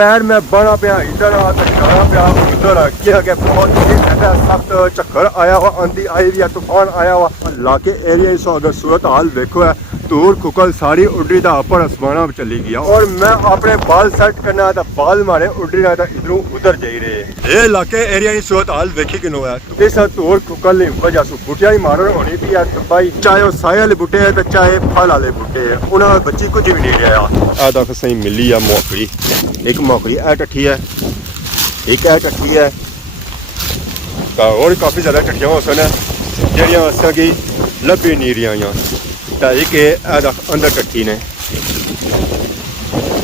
पैर में बना पिया इधर आ तो जाना पिया उधर किया के बहुत ही ज्यादा सख्त चक्कर आया हुआ, आंधी आई हुई है, तूफान आया हुआ इलाके एरिया। सो अगर सूरत हाल देखो है, धूल कुकल सारी उड्री दा अपर आसमाना में चली गया और मैं अपने बाल सेट करना था, बाल मारे उड्री रहा था इधरों उधर जा रहे। ये इलाके एरिया की सूरत हाल देखी किनो है, इस धूल कुकल की वजह से बुटिया ही मारन होनी थी यार तबाही, चाहे वो साए वाले बूटे है तो चाहे फल वाले बूटे है, उन्होंने बच्ची कुछ भी नहीं रहा। आ दफ सही मिली है मौकड़ी, एक मौकड़ी ए टठी है, एक ए टठी है, और काफ़ी ज़्यादा टठियां हो सन जड़ियाँ असा की लभी नहीं रही, एक अंदर टट्ठी ने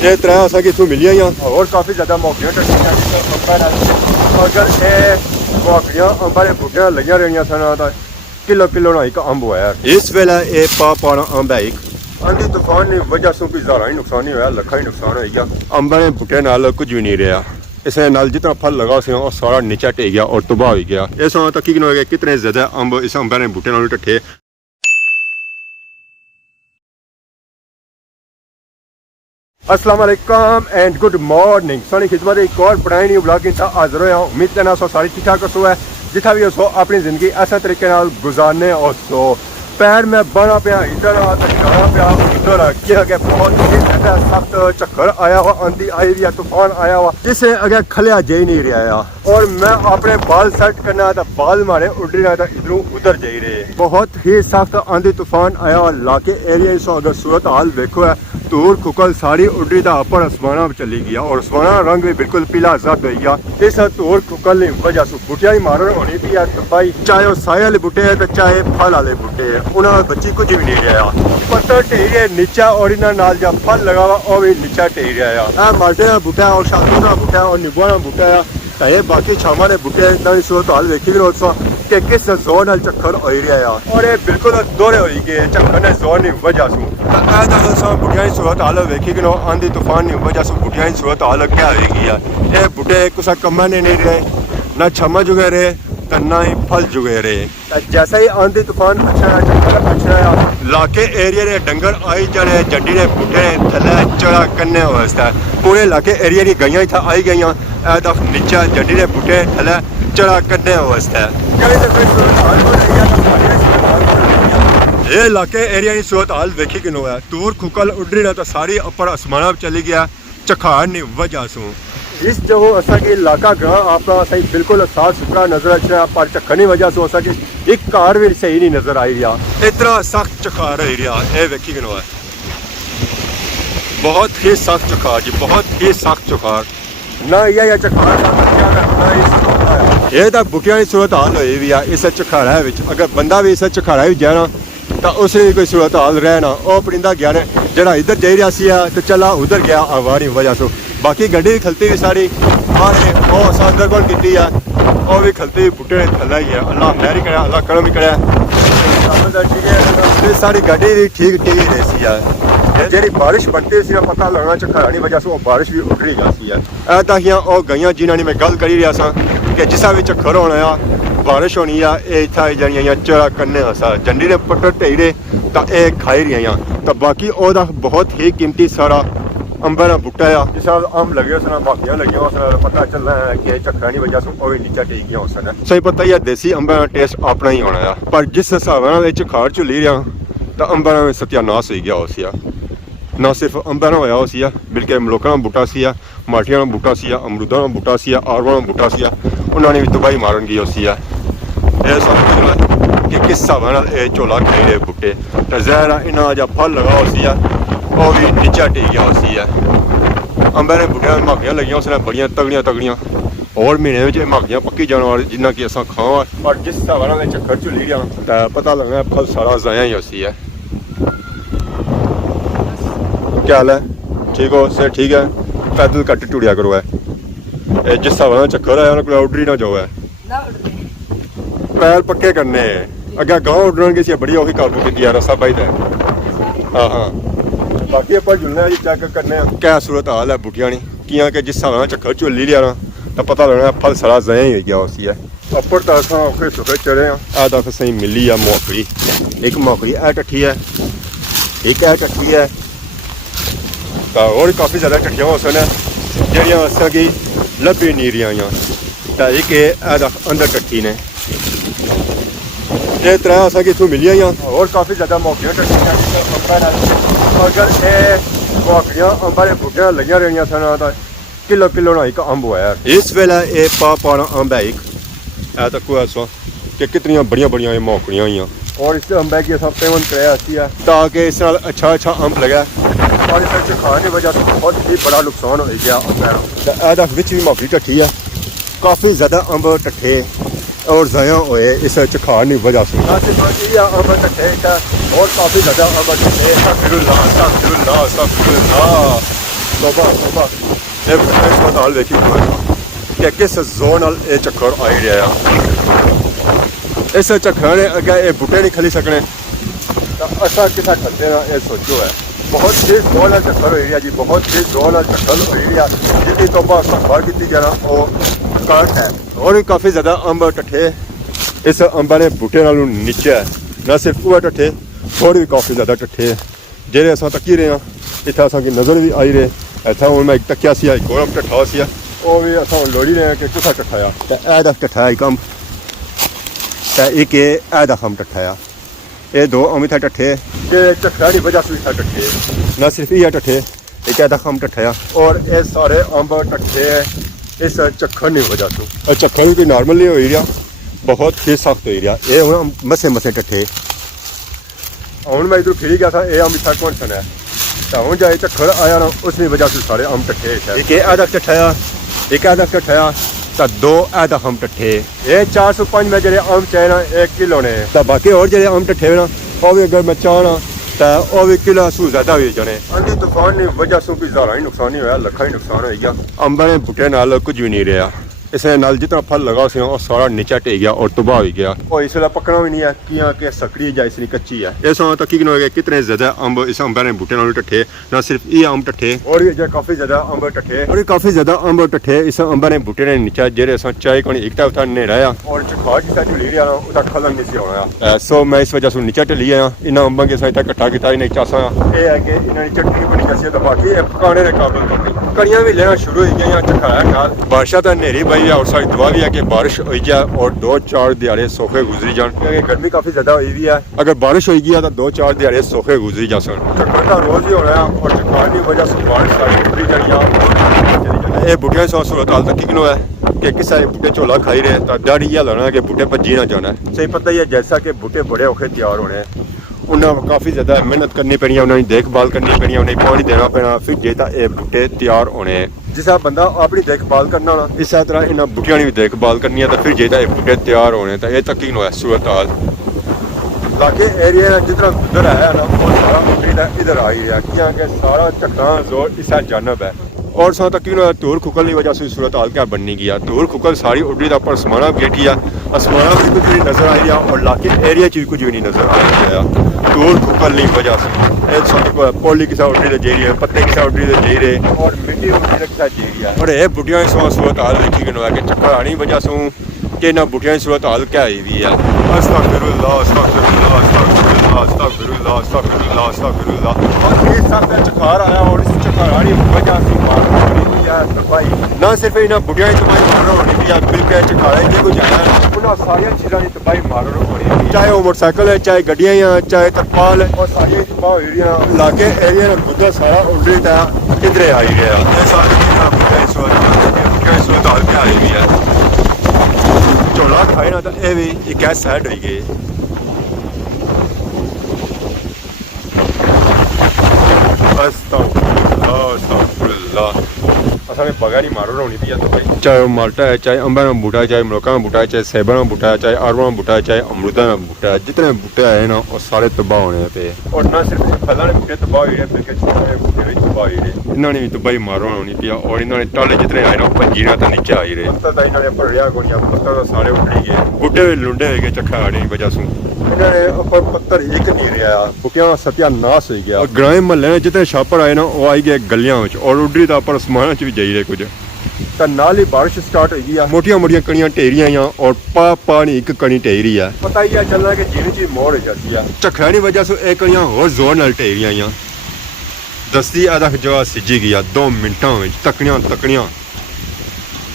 ये तरह असा कि इतों मिली और काफ़ी ज़्यादा मौकड़ियाँ टट्ठियां। अगर ये मौकड़ियाँ अंबा के बूटियां लगियां रही सन किलो किलो ना एक अंब होया। इस वेले ये पाना अंब है, एक आंधी तूफान की वजह से भी हज़ारा ही नुकसान ही होया, लखा ही नुकसान हो गया। अंबा के बूटे नाल कुछ भी नहीं रहा, इस नाल जितना फल लगा सी और सारा नीचा टेक गया और तबाह हो गया। इस तक की हो गया कितने ज़्यादा अंब इस अंबा के बूटे नाल टट्ठे। अस्सलाम वालेकुम एंड गुड मॉर्निंग, सारी खिदमत एक और बनाई नहीं ब्लॉगिंग से हाजिर होया। उम्मीद करना सो सारी ठीक ठाक सो है, जिथा भी सो अपनी जिंदगी ऐसा तरीके नाल गुजारने और सो पैर में बना पिया इधर आ तो जाना पिया उधर किया के बहुत ही ज्यादा सख्त चक्कर आया हुआ, आंधी आई हुई है, तूफान आया हुआ, जिससे अगर खलिया जा ही नहीं रहा और मैं अपने बाल सेट करना था, बाल मारे उड़ रहा था इधरों उधर जा रहे। बहुत ही सख्त आंधी तूफान आया और इलाके एरिया सो अगर सूरत हाल देखो है, धूल कुकल सारी उड्री दा अपर आसमाना में चली गया और आसमाना रंग भी बिल्कुल पीला जद हो गया। इस धूल कुकल की वजह से बुटिया ही मारन होनी थी यार तबाही, चाहे वो साए वाले बूटे है तो चाहे फल वाले बूटे है, उन्होंने बच्ची कुछ भी नहीं रहा। पत्थर टेक रहे नीचा और इन्होंने जब फल लगा हुआ वो भी नीचा टेक रहा। माल्टे का बूटा और शातू का बूटा और नींबू का बूटा है, ये बाकी छामा ने बूटे इतना सूरत हाल देखी कि किस जोर नाल चक्कर हो रहा और ये बिल्कुल दोहरे हो गए चक्कर ने जोर की वजह से। बुटिया की सूरत हाल वेखी कि आंधी तूफान की वजह से बुटिया की सूरत हाल क्या होगी है। ये बूटे कुछ कमा ने नहीं रहे, ना छमा जुगे रहे तो ना ही फल जुगे रहे। जैसा ही आंधी तूफान अच्छा चक्कर अच्छा इलाके एरिया के डंगर आई जाने जड्डी ने बूटे थले चढ़ा करने वास्ते पूरे इलाके एरिया की गईयां इतना आई गई नीचा जड्डी ने बूटे थले चढ़ा करने वास्ते। ये इलाके एरिया की सूरत हाल देखी कि है, दूर खुकल उड्री ना तो सारी अपर आसमाना चली गया चखाड़ की वजह से। इस जो असा कि इलाका गांव आपका सही बिल्कुल साफ सुथरा नजर अच्छा पर चक्कर की वजह से असा कि एक कार भी सही नहीं नजर आई रहा, इतना सख्त चखाड़ रही रहा। ये देखी कि है, बहुत ही सख्त चखाड़ जी, बहुत ही सख्त चखाड़ ना ये चखाड़ ये तो बुटिया की सूरत हाल हुई भी है इस चखाड़ा। अगर बंदा भी इस चखाड़ा जाना तो उसने कोई सूरत हाल रहना, वो परिंदा गया ने जरा इधर जा रहा सी तो चला उधर गया आवारी वजह से। बाकी गड्डी खलती भी सारी अंदर कौन की है वो भी खलती बूटे थला ही है। अल्लाह खैर ही करे, अल्लाह करम ही करे, ठीक है। सारी गड्डी भी ठीक ठीक ही रही है, जी बारिश बढ़ती सी पता लगना चखाड़ा की वजह से वो बारिश भी उड़ रही जाती है। ऐसा वो गई जिन्होंने मैं गल करी रहा सा कि जिसा भी चक्कर होना बारिश होनी है, ये इतना जड़ियाँ चढ़ा करने जंडी ने पट्टर ढेरे तो ये खाई रही तो बाकी वह बहुत ही कीमती सारा अंबा का बूटा आ, जिस अंब लगे सन बाकियां लगी उस पता चल रहा है कि चक्कर की वजह से वो भी नीचा टेक गया उस सही पता ही है देसी अंबा का टेस्ट अपना ही होना है। पर जिस हिसाब से चखाड़ झुली रहा तो अंबा में सत्यानाश हो गया उस ना सिर्फ अंबा ना होया उसी बल्कि मलोका का बूटा सी, माठिया का बूटा सी, अमरूदा का बूटा सी, आरवा का बूटा सी, उन्होंने भी तबाही मारन की उसी है। कि किस हिसाब से झोला खाई रहे बूटे तो जहर इन्होंने जब फल लगा उसी वो भी नीचा टेक गया उसी है। अंबे ने बूटिया माखियां लगियां उसने बड़िया तगड़िया तगड़िया और महीने में माखियां पक्की जाने वाली जिन्ना कि असा खावा और जिस हिसाब से चक्कर झुली रहा तो पता लगना फल सारा जाया ही उसी है। क्या हाल है, ठीक हो सर? ठीक है, पैदल कट टुड़िया करो है, जिस हिसाब से चक्कर आया उन्होंने उड्री ना जाओ है, पैर पक्के करने अगर गाँव उड्रन की बड़ी औखी काबू की रसा भाई है। हाँ हाँ बाकी आप जुलने चेक करने क्या सूरत हाल है बूटिया की कि जिस हिसाब से चक्कर झुली लिया तो पता लगना फल सारा जाया ही हो गया उसी है। अपर तो असा औखे सुखे चढ़े आ दफ सही मिली है मौकड़ी, एक मौकड़ी ए टठी है, एक ए टठी है और काफ़ी ज़्यादा टट्ठियां हो सन ਜਿਹੜੀਆਂ ਅਸਾਂਗੀ ਲੱਭੀ ਨਹੀਂ ਰਹੀਆਂ ਤਾਂ ਇੱਕ ਇਹਦਾ ਅੰਦਰ ਟੱਠੀ ਨੇ ਇਹ ਤਰ੍ਹਾਂ ਅਸਾਂਗੀ ਇੱਥੋਂ ਮਿਲੀਆਂ ਹੋਰ ਕਾਫੀ ਜ਼ਿਆਦਾ ਮੌਕੀਆਂ ਟੱਠੀਆਂ ਅੰਬਾਂ ਨਾਲ ਅਗਰ ਇਹ ਮੌਕੀਆਂ ਅੰਬਾਂ ਦੇ ਬੂਟਿਆਂ ਲੱਗੀਆਂ ਰਹਿਣੀਆਂ ਸਨ ਤਾਂ ਕਿਲੋ ਨਾ ਇੱਕ ਅੰਬ ਹੋਇਆ ਇਸ ਵੇਲੇ ਇਹ ਪਾਣਾ ਅੰਬ ਹੈ ਇੱਕ ਇਹ ਤਾਂ ਕੋਈ ਐਸਾ कि कितनी बढ़िया ये मौकड़ियाँ हुई और इस अंबे की सब पेवन कराया है ताकि इस नाल अच्छा अंब लगा और इस खाने की वजह से बहुत ही बड़ा नुकसान हो गया अंबे विच भी मौकड़ी टट्ठी है काफ़ी ज़्यादा अंब टट्ठे और ज़ाया हुए इस खाने की वजह से अंब टट्ठे और काफ़ी ज़्यादा अंब टट्ठे अस्पताल देखी कि किस जोर नाल ये चक्कर आई रहा इस झक्खर ने अगे ये बूटे नहीं खली सकने तो असा किसा खलते ना ये सोचो है बहुत तेज जोर नाल झक्खर हो रही है जी बहुत तेज जोर नाल झक्खर हो रही है जितनी तो बाहर की जाना वो काट है और भी काफ़ी ज़्यादा अंब टट्ठे इस अंबा ने बूटे नालों नीचे है ना सिर्फ वो टट्ठे और भी काफ़ी ज़्यादा टट्ठे जेह्ड़े असां तकी रहे हैं इत्थै असां की नज़र भी आई रहे इत्थै हुण मैं तक्या सी एक होर अंब टट्ठा सी वो भी असां हुण लोड़ी रहे हैं कि कुसा टट्ठा आ ते एह्दा टट्ठा एक अंब एक हम टट्ठाया ये दो अमित टट्ठे झक्खरा की वजह से भी टट्ठे ना सिर्फ ये टट्ठे एक हम टट्ठाया और ये सारे अंब टट्ठे इस झक्खर की वजह से झक्खर भी कोई नॉर्मल नहीं हो रहा बहुत ही सख्त हो रहा ये हूँ मसे टट्ठे हूँ मैं इधर फिरी गया था ये अम्ब इतना कौन सन है तो हूँ जाए झक्खर आया ना उसकी वजह से सारे अम्ब टट्ठे एक टट्ठाया एक टट्ठाया तो दो ऐदा हम टट्ठे ये 405 में जेह्ड़े अंब चाहे ना 1 किलो ने तो बाकी और जेह्ड़े अंब टट्ठे ना वो भी अगर मैं चाहना तो वो भी किलो सू ज्यादा हो जाने आंधी तूफान की वजह से भी ज़्यादा ही नुकसान नहीं होया लखा ही नुकसान हो गया अंबां ने बूटे नाल कुछ भी नहीं रहा इसने नाल जितना फल लगा सी वो सारा नीचा टेक गया और तबाह हो गया और इस वेला पकना भी नहीं है कियां के सकड़ी या इसकी कच्ची है इस समय तक कितने ज्यादा अंब इस अंबा ने बूटे नाल टट्ठे ना सिर्फ ये अंब टट्ठे और ये काफी ज्यादा अंब टट्ठे और काफी ज्यादा अंब टट्ठे इस अंबा ने बूटे ने नीचा जेरे असां चाय कोनी एक उठा नहीं रहा और चखा की साइड ले रहा उदा खलन नहीं सी होना सो मैं इस वजह से नीचा टली आया इन अंबां के साइड इकट्ठा किया नहीं चासा ये है कि इन्होंने चटनी बनी जैसी तो बाकी पकाने के काबिल कड़ियां भी लेना शुरू हो गई चखाया नाल बारिशा तो नेरी बई और सारी दुआ भी है कि बारिश हो जाए और 2-4 दिहाड़े सोखे गुजरी जान क्योंकि गर्मी काफी ज्यादा हुई भी है अगर बारिश हो गई तो 2-4 दिहाड़े सोखे गुजरी जा सन चक्कर का रोज ही होना है और चक्कर की वजह से बारिश सारी गुजरी जानी ये बूटियां सौ सूरत हाल तक किनो है कि किसा बूटे झोला खाई रहे तो डर ये लाना कि बूटे भजी ना जाना है सही पता ही है जैसा कि बूटे बड़े औखे तैयार होने उन्हें काफ़ी ज़्यादा मेहनत करनी पैनी उन्होंने देखभाल करनी पैनी उन्हें पानी देना पैना फिर जे ये बूटे तैयार होने जिस बंदा अपनी देखभाल करना ना इस तरह इन्होंने बूटियां की भी देखभाल करनी है तो फिर जे ये बूटे तैयार होने तो ये तक ही है सूरत हाल लागे एरिया जितना उधर है ना वो सारा इधर आ ही रहा क्योंकि सारा झक्खरा जोर इस जानब है और सौ तक धूल खुकल की वजह से सूरत हाल क्या बननी गया धूल खुकल सारी उड्डी का पर समाना गेटी है आसमाना भी कुछ भी नजर आई रहा और लाके एरिया च भी कुछ भी नहीं नजर आ रहा धूल खुकल की वजह से पौली किसा उड्डी से जी रही है पत्ते किसा उड्डी से जी रहे और मिट्टी उड्डी से किसा जी रही है और ये बुढ़िया सो सूरत हाल देखी कि कि चक्कर आने की वजह से कि ना बुढ़िया की सूरत हाल क्या आई हुई है अस्तगफिरुल्लाह अस्तगफिरुल्लाह अस्तगफिरुल्लाह अस्तगफिरुल्लाह अस्तगफिरुल्लाह अस्तगफिरुल्लाह और ये सब चक्कर आया और इस चक्कर आने की वजह से तबाही ना सिर्फ इन्हें बुढ़िया की तबाही मार होनी भी बिल्कुल चखाड़ा जो कुछ है उन्होंने सारिया चीज़ों की तबाही मार होनी चाहे वो मोटरसाइकिल है चाहे गड्डियाँ हैं चाहे तरपाल है और सारिया तबाह हो रही लागे एरिया ने बुद्धा सारा उल्टी तय किधरे आई गया ये सारी चीज़ें बुढ़िया सूरत हाल क्या आई हुई है झोला खाए ना तो ये भी एक ऐसी साइड हो गई असां पगा नहीं मारो होनी पी तो चाहे वो माल्टा है चाहे अंबा का बूटा है चाहे मलोका का बूटा है चाहे सेबा का बूटा है चाहे आरवा का बूटा है चाहे अमरूदा का बूटा है जितने बूटे आए ना वो सारे तबाह होने पे और ना सिर्फ फलों के बूटे तबाह हो रहे बल्कि छोटे बूटे भी तबाह हो रहे इन्होंने भी तबाही मारो होनी पी और इन्होंने टाले जितने आए ना पंजीरा तो नीचे आई रहे पत्ता इन्होंने भरिया गोनिया पत्ता तो सारे उखड़ी गए बूटे भी लुंडे हो गए चक्खा आने की वजह से इन्होंने ऊपर पत्थर एक नहीं रहा बुटियां सत्यानाश हो गया ग्राम महल्ले में जितने छापर आए ना वो आई गए गलियां और उड्डी का पर समाना च भी जाई रहे कुछ तो नाल ही बारिश स्टार्ट हो गई मोटिया मोटिया कणियां ढेरियां और पा नहीं एक कणी ढेर रही है पता ही है चलना कि जीनी चीज मोड़ हो जाती है झक्खरा की वजह से एक कणियां होर जोर नाल ढेरियां दस्ती आधा जगह सिजी गया 2 मिनटा में तकनियां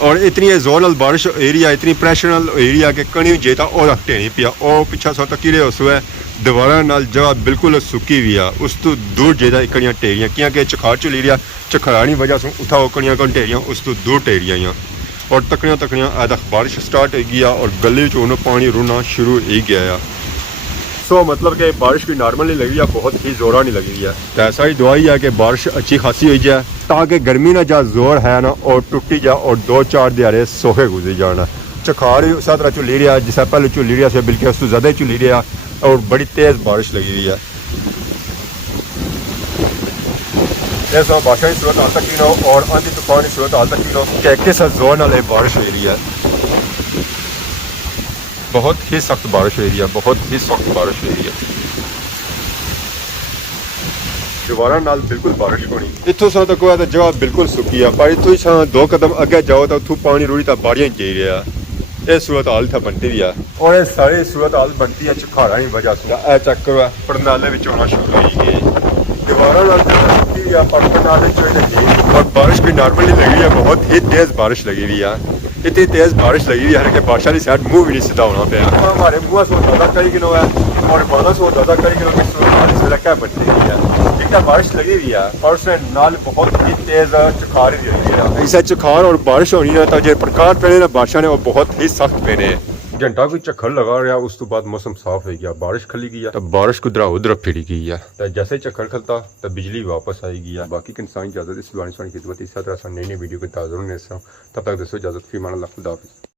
और इतनी जोर नाल बारिश एरिया इतनी प्रैशर नाल एरिया के कणी जे तां ओह ढेणी पिया ओ पिछा सौ तक किले उस वे दीवारां नाल जगह बिल्कुल सुक्की हुई आ उस तो दूर जे तां इकड़ियां ढेरियां क्योंकि चखार चली रहा चखारानी वजह से उठा ओकड़ियां को ढेरियां उस तो दूर ढेरियां और तकनियां आधा बारिश स्टार्ट हो गई और गली चों पानी रुना शुरू हो गया। सो मतलब कि बारिश भी नॉर्मली लगी है, बहुत ही जोरा नहीं लगी है। तो ऐसा ही दुआई है कि बारिश अच्छी खासी हो जाए ताकि गर्मी ना जा जोर है ना और टुटी जा और 2-4 दिहाड़े सोखे गुजर जाना। चखार भी उस तरह चुली रहा जिस पहले चुली रहा से बल्कि उससे ज़्यादा चुली रहा और बड़ी तेज़ बारिश लगी हुई है। इस बादशाह की सूरत हाल तक की नो और आंधी तूफान की सूरत हाल तक की नो कि किस जोर नाल बारिश हो रही है। बहुत ही सख्त बारिश हो रही है, बहुत ही सख्त बारिश हो रही है। दीवारा नाल बिल्कुल बारिश होनी इतों सा तक तो जगह बिल्कुल सुकी है पर इतों ही 2 कदम अगे जाओ तो उतों पानी रुड़ी तो बाड़ियां जा रहा है। सूरत हाल इतना बनती भी है और ये सारी सूरत हाल बनती है चखाड़ा की वजह से। यह चक्कर परनाले होना शुरू हो गए दीवारा सुकी है पर परनाले और बारिश भी नॉर्मली लगी है, बहुत ही तेज़ बारिश लगी हुई है। इतनी तेज़ बारिश लगी हुई है कि बादशाह की साइड मुँह भी नहीं सीधा होना पाया। हमारे मुँह से अंदाजा कई किलो है और 1200 अंदाजा कई किलो की क्या बनती हुई है। एक बारिश लगी हुई है और उसने नाल बहुत ही तेज़ चखार भी लगी है। इसे चखार और बारिश होनी ना तो जो प्रकार पहने ना बादशाह ने वो बहुत ही सख्त पहने। घंटा कोई चक्कर लगा रहा उस तो बाद मौसम साफ हो गया, बारिश खली गई है। तो बारिश कुदरा उधर फिरी गई है तो जैसे चक्कर खलता तो बिजली वापस आएगी है। बाकी इंसान इजाजत इस बानी खिदमत इस तरह नई वीडियो के ताज़र तब तक दोस्तों इजाजत फी मान अल्लाह खुदा हाफिज़।